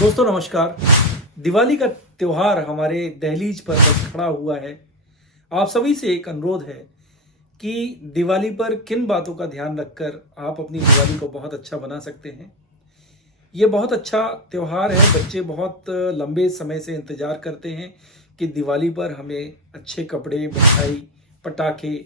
दोस्तों नमस्कार। दिवाली का त्योहार हमारे दहलीज पर बस खड़ा हुआ है। आप सभी से एक अनुरोध है कि दिवाली पर किन बातों का ध्यान रखकर आप अपनी दिवाली को बहुत अच्छा बना सकते हैं। ये बहुत अच्छा त्योहार है। बच्चे बहुत लंबे समय से इंतज़ार करते हैं कि दिवाली पर हमें अच्छे कपड़े, मिठाई, पटाखे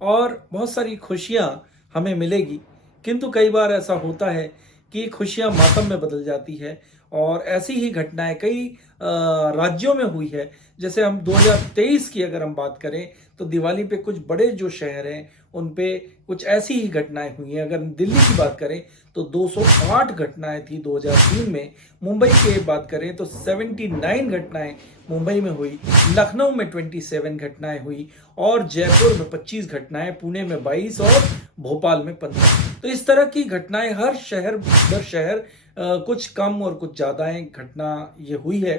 और बहुत सारी खुशियाँ हमें मिलेगी। किंतु कई बार ऐसा होता है कि खुशियाँ मातम में बदल जाती है और ऐसी ही घटनाएँ कई राज्यों में हुई है। जैसे हम 2023 की अगर हम बात करें तो दिवाली पे कुछ बड़े जो शहर हैं उन पे कुछ ऐसी ही घटनाएँ हुई हैं। अगर दिल्ली की बात करें तो 208 घटनाएँ थी 2003 में। मुंबई की बात करें तो 79 घटनाएँ मुंबई में हुई, लखनऊ में 27 घटनाएँ हुई और जयपुर में 25 घटनाएँ, पुणे में 22 और भोपाल में 15। तो इस तरह की घटनाएँ हर शहर दर शहर कुछ कम और कुछ ज़्यादाएँ घटना ये हुई है।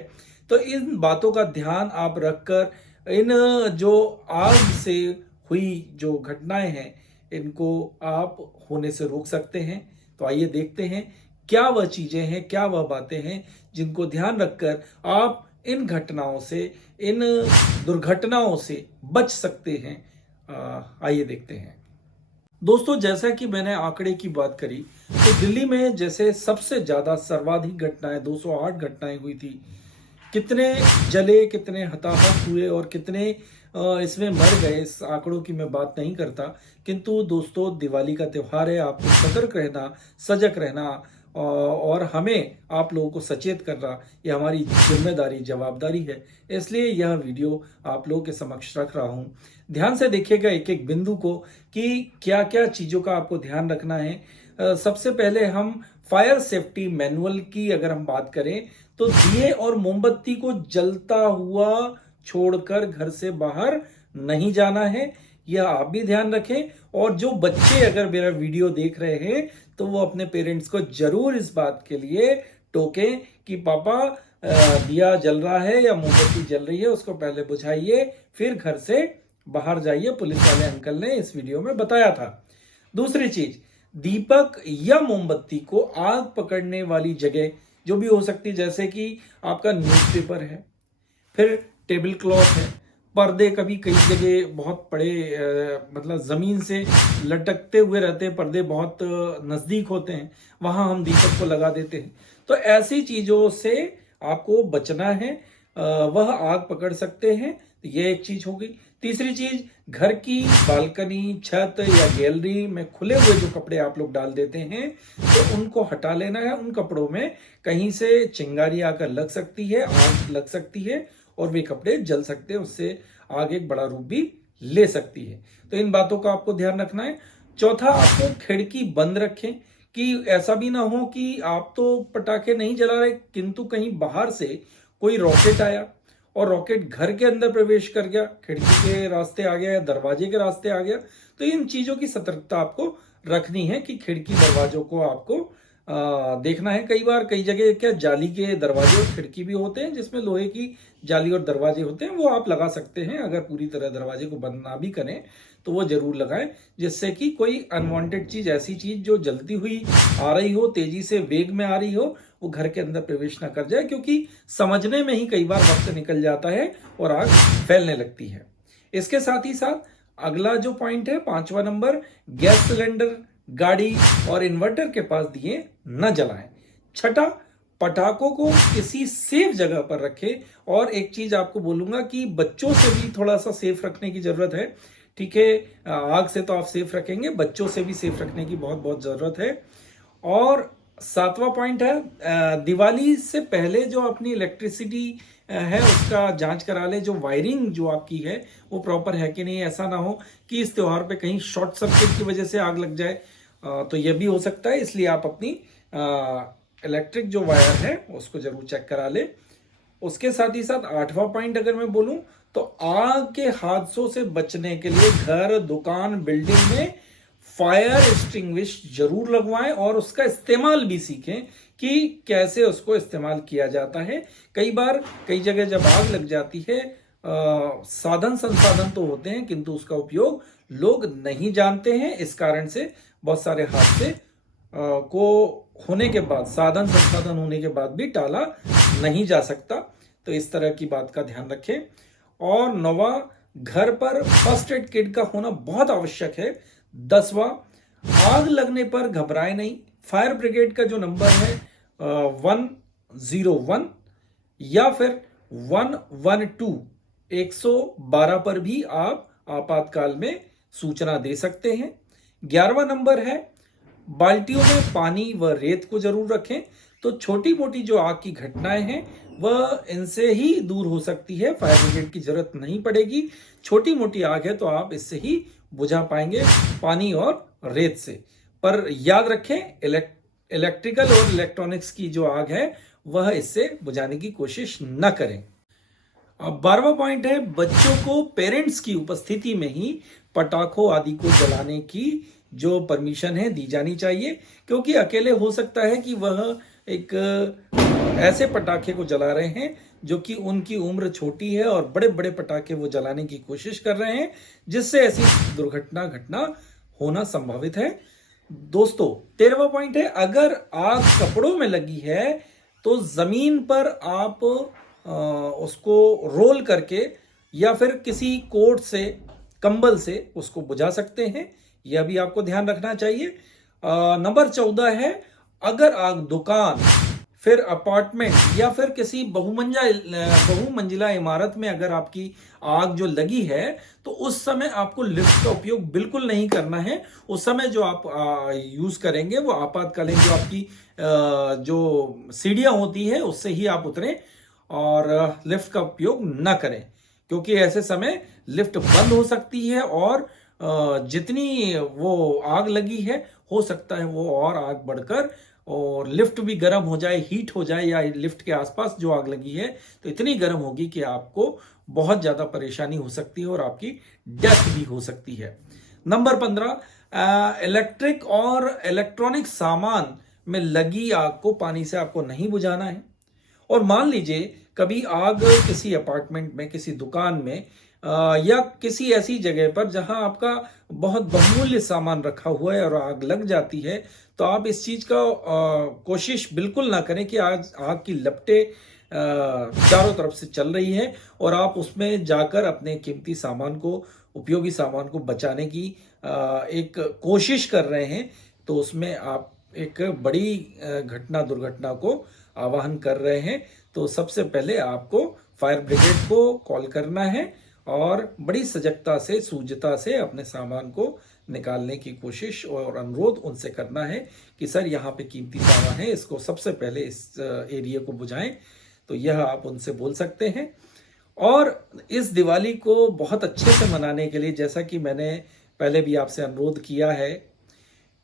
तो इन बातों का ध्यान आप रखकर इन जो आग से हुई जो घटनाएँ हैं, इनको आप होने से रोक सकते हैं। तो आइए देखते हैं क्या वह चीज़ें हैं, क्या वह बातें हैं जिनको ध्यान रखकर आप इन घटनाओं से, इन दुर्घटनाओं से बच सकते हैं। आइए देखते हैं। दोस्तों जैसा कि मैंने आंकड़े की बात करी तो दिल्ली में जैसे सबसे ज़्यादा सर्वाधिक घटनाएं 208 घटनाएं हुई थी। कितने जले, कितने हताहत हुए और कितने इसमें मर गए, इस आंकड़ों की मैं बात नहीं करता। किंतु दोस्तों दिवाली का त्यौहार है, आपको सतर्क रहना, सजग रहना और हमें आप लोगों को सचेत करना ये हमारी जिम्मेदारी, जवाबदारी है। इसलिए यह वीडियो आप लोगों के समक्ष रख रहा हूँ। ध्यान से देखिएगा एक एक बिंदु को कि क्या क्या चीज़ों का आपको ध्यान रखना है। सबसे पहले हम फायर सेफ्टी मैनुअल की अगर हम बात करें तो दिए और मोमबत्ती को जलता हुआ छोड़कर घर से बाहर नहीं जाना है। यह आप भी ध्यान रखें और जो बच्चे अगर मेरा वीडियो देख रहे हैं तो वो अपने पेरेंट्स को जरूर इस बात के लिए टोकें कि पापा दिया जल रहा है या मोमबत्ती जल रही है, उसको पहले बुझाइए फिर घर से बाहर जाइए। पुलिस वाले अंकल ने इस वीडियो में बताया था। दूसरी चीज, दीपक या मोमबत्ती को आग पकड़ने वाली जगह जो भी हो सकती है, जैसे कि आपका न्यूज़पेपर है, फिर टेबल क्लॉथ है, पर्दे कभी कई जगह बहुत बड़े मतलब ज़मीन से लटकते हुए रहते हैं, पर्दे बहुत नज़दीक होते हैं, वहाँ हम दीपक को लगा देते हैं। तो ऐसी चीज़ों से आपको बचना है, वह आग पकड़ सकते हैं। तो ये एक चीज़ हो गई। तीसरी चीज़, घर की बालकनी, छत या गैलरी में खुले हुए जो कपड़े आप लोग डाल देते हैं तो उनको हटा लेना है। उन कपड़ों में कहीं से चिंगारी आकर लग सकती है, आग लग सकती है और वे कपड़े जल सकते हैं, उससे आग एक बड़ा रूप भी ले सकती है। तो इन बातों का आपको ध्यान रखना है। चौथा, आपको खिड़की बंद रखें कि ऐसा भी ना हो कि आप तो पटाखे नहीं जला रहे किंतु कहीं बाहर से कोई रॉकेट आया और रॉकेट घर के अंदर प्रवेश कर गया, खिड़की के रास्ते आ गया या दरवाजे के रास्ते आ गया। तो इन चीज़ों की सतर्कता आपको रखनी है कि खिड़की दरवाजों को आपको देखना है। कई बार कई जगह क्या जाली के दरवाजे और खिड़की भी होते हैं जिसमें लोहे की जाली और दरवाजे होते हैं, वो आप लगा सकते हैं। अगर पूरी तरह दरवाजे को बंद ना भी करें तो वो जरूर लगाएं, जिससे कि कोई अनवांटेड चीज, ऐसी चीज जो जलती हुई आ रही हो, तेजी से वेग में आ रही हो, वो घर के अंदर प्रवेश ना कर जाए, क्योंकि समझने में ही कई बार वक्त निकल जाता है और आग फैलने लगती है। इसके साथ ही साथ अगला जो पॉइंट है, पांचवा नंबर, गैस सिलेंडर, गाड़ी और इन्वर्टर के पास दिए न जलाएं। छठा, पटाखों को किसी सेफ जगह पर रखें। और एक चीज आपको बोलूंगा कि बच्चों से भी थोड़ा सा सेफ रखने की जरूरत है। ठीक है, आग से तो आप सेफ रखेंगे, बच्चों से भी सेफ रखने की बहुत बहुत जरूरत है। और सातवां पॉइंट है, दिवाली से पहले जो अपनी इलेक्ट्रिसिटी है उसका जांच करा ले। जो वायरिंग जो आपकी है वो प्रॉपर है कि नहीं। ऐसा ना हो कि इस त्योहार पे कहीं शॉर्ट सर्किट की वजह से आग लग जाए, तो यह भी हो सकता है। इसलिए आप अपनी इलेक्ट्रिक जो वायर है उसको जरूर चेक करा ले। उसके साथ ही साथ आठवां पॉइंट अगर मैं बोलूं तो आग के हादसों से बचने के लिए घर, दुकान, बिल्डिंग में फायर एक्सटिंग्विश जरूर लगवाएं और उसका इस्तेमाल भी सीखें कि कैसे उसको इस्तेमाल किया जाता है। कई बार कई जगह जब आग लग जाती है, साधन संसाधन तो होते हैं किंतु उसका उपयोग लोग नहीं जानते हैं। इस कारण से बहुत सारे हादसे को होने के बाद, साधन संसाधन होने के बाद भी टाला नहीं जा सकता। तो इस तरह की बात का ध्यान रखें। और 9वां, घर पर फर्स्ट एड किट का होना बहुत आवश्यक है। 10वां, आग लगने पर घबराए नहीं। फायर ब्रिगेड का जो नंबर है 101 या फिर 112 112 पर भी आप आपातकाल में सूचना दे सकते हैं। 11वां नंबर है, बाल्टियों में पानी व रेत को जरूर रखें। तो छोटी मोटी जो आग की घटनाएं हैं वह इनसे ही दूर हो सकती है, फायर ब्रिगेड की जरूरत नहीं पड़ेगी। छोटी मोटी आग है तो आप इससे ही बुझा पाएंगे, पानी और रेत से। पर याद रखें, इलेक्ट्रिकल और इलेक्ट्रॉनिक्स की जो आग है वह इससे बुझाने की कोशिश न करें। अब 12वां पॉइंट है, बच्चों को पेरेंट्स की उपस्थिति में ही पटाखों आदि को जलाने की जो परमिशन है दी जानी चाहिए, क्योंकि अकेले हो सकता है कि वह एक ऐसे पटाखे को जला रहे हैं जो कि उनकी उम्र छोटी है और बड़े बड़े पटाखे वो जलाने की कोशिश कर रहे हैं, जिससे ऐसी दुर्घटना घटना होना संभावित है। दोस्तों 13वां पॉइंट है, अगर आग कपड़ों में लगी है तो जमीन पर आप उसको रोल करके या फिर किसी कोट से, कंबल से उसको बुझा सकते हैं। यह भी आपको ध्यान रखना चाहिए। नंबर 14 है, अगर आग दुकान, फिर अपार्टमेंट या फिर किसी बहुमंजिला इमारत में अगर आपकी आग जो लगी है तो उस समय आपको लिफ्ट का उपयोग बिल्कुल नहीं करना है। उस समय जो आप यूज करेंगे वो आपातकालीन जो आपकी जो सीढ़ियां होती है उससे ही आप उतरें और लिफ्ट का उपयोग न करें, क्योंकि ऐसे समय लिफ्ट बंद हो सकती है और जितनी वो आग लगी है हो सकता है वो और आग बढ़कर और लिफ्ट भी गर्म हो जाए, हीट हो जाए, या लिफ्ट के आसपास जो आग लगी है तो इतनी गर्म होगी कि आपको बहुत ज़्यादा परेशानी हो सकती है और आपकी डेथ भी हो सकती है। नंबर 15, इलेक्ट्रिक और इलेक्ट्रॉनिक सामान में लगी आग को पानी से आपको नहीं बुझाना है। और मान लीजिए कभी आग किसी अपार्टमेंट में, किसी दुकान में या किसी ऐसी जगह पर जहां आपका बहुत बहुमूल्य सामान रखा हुआ है और आग लग जाती है, तो आप इस चीज का कोशिश बिल्कुल ना करें कि आज आग की लपटें चारों तरफ से चल रही है और आप उसमें जाकर अपने कीमती सामान को, उपयोगी सामान को बचाने की एक कोशिश कर रहे हैं, तो उसमें आप एक बड़ी दुर्घटना को आवाहन कर रहे हैं। तो सबसे पहले आपको फायर ब्रिगेड को कॉल करना है और बड़ी सजगता से, सूझता से अपने सामान को निकालने की कोशिश और अनुरोध उनसे करना है कि सर यहाँ पे कीमती सामान है, इसको सबसे पहले इस एरिया को बुझाएं। तो यह आप उनसे बोल सकते हैं। और इस दिवाली को बहुत अच्छे से मनाने के लिए, जैसा कि मैंने पहले भी आपसे अनुरोध किया है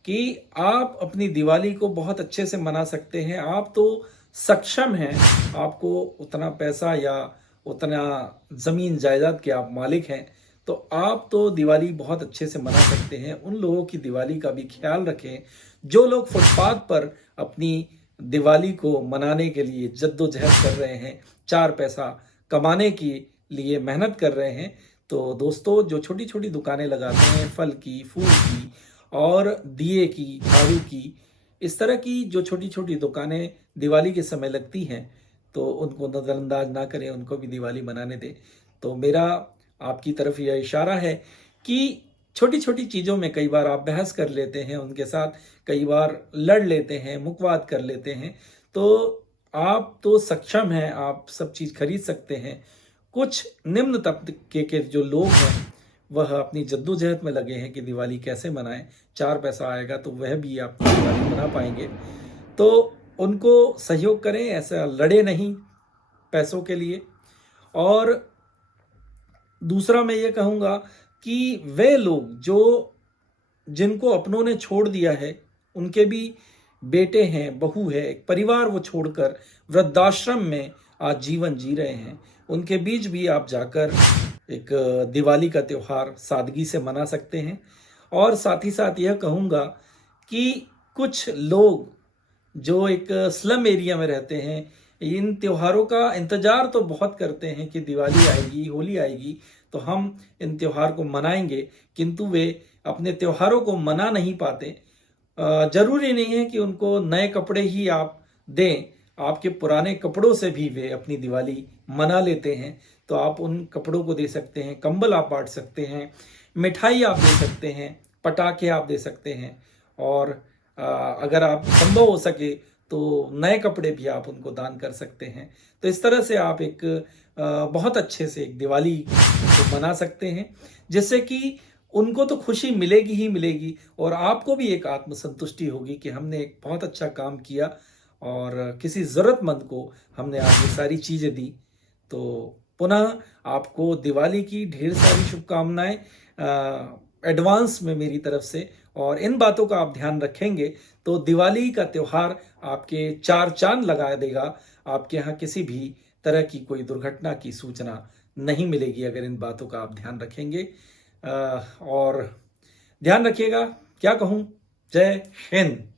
कि आप अपनी दिवाली को बहुत अच्छे से मना सकते हैं। आप तो सक्षम हैं, आपको उतना पैसा या उतना ज़मीन जायदाद के आप मालिक हैं, तो आप तो दिवाली बहुत अच्छे से मना सकते हैं। उन लोगों की दिवाली का भी ख्याल रखें जो लोग फुटपाथ पर अपनी दिवाली को मनाने के लिए जद्दोजहद कर रहे हैं, 4 पैसा कमाने के लिए मेहनत कर रहे हैं। तो दोस्तों, जो छोटी छोटी दुकानें लगाते हैं, फल की, फूल की और दिए की, झाड़ू की, इस तरह की जो छोटी छोटी दुकानें दिवाली के समय लगती हैं, तो उनको नज़रअंदाज ना करें, उनको भी दिवाली मनाने दें। तो मेरा आपकी तरफ यह इशारा है कि छोटी छोटी चीज़ों में कई बार आप बहस कर लेते हैं उनके साथ, कई बार लड़ लेते हैं, मुखवाद कर लेते हैं। तो आप तो सक्षम हैं, आप सब चीज़ खरीद सकते हैं। कुछ निम्न तबके के जो लोग हैं वह अपनी जद्दोजहद में लगे हैं कि दिवाली कैसे मनाएं, 4 पैसा आएगा तो वह भी आप दिवाली मना पाएंगे। तो उनको सहयोग करें, ऐसा लड़े नहीं पैसों के लिए। और दूसरा मैं ये कहूँगा कि वे लोग जिनको अपनों ने छोड़ दिया है, उनके भी बेटे हैं, बहू है, एक परिवार वो छोड़कर वृद्धाश्रम में आज जीवन जी रहे हैं, उनके बीच भी आप जाकर एक दिवाली का त्यौहार सादगी से मना सकते हैं। और साथ ही साथ यह कहूँगा कि कुछ लोग जो एक स्लम एरिया में रहते हैं, इन त्योहारों का इंतज़ार तो बहुत करते हैं कि दिवाली आएगी, होली आएगी तो हम इन त्योहार को मनाएंगे, किंतु वे अपने त्योहारों को मना नहीं पाते। जरूरी नहीं है कि उनको नए कपड़े ही आप दें, आपके पुराने कपड़ों से भी वे अपनी दिवाली मना लेते हैं। तो आप उन कपड़ों को दे सकते हैं, कंबल आप बांट सकते हैं, मिठाई आप दे सकते हैं, पटाखे आप दे सकते हैं, और अगर आप संभव हो सके तो नए कपड़े भी आप उनको दान कर सकते हैं। तो इस तरह से आप एक बहुत अच्छे से एक दिवाली को मना सकते हैं, जिससे कि उनको तो खुशी मिलेगी ही मिलेगी, और आपको भी एक आत्मसंतुष्टि होगी कि हमने एक बहुत अच्छा काम किया और किसी ज़रूरतमंद को हमने आज ये सारी चीज़ें दी। तो पुनः आपको दिवाली की ढेर सारी शुभकामनाएं एडवांस में मेरी तरफ से। और इन बातों का आप ध्यान रखेंगे तो दिवाली का त्यौहार आपके चार चांद लगा देगा। आपके यहाँ किसी भी तरह की कोई दुर्घटना की सूचना नहीं मिलेगी अगर इन बातों का आप ध्यान रखेंगे। और ध्यान रखिएगा, क्या कहूँ, जय हिंद।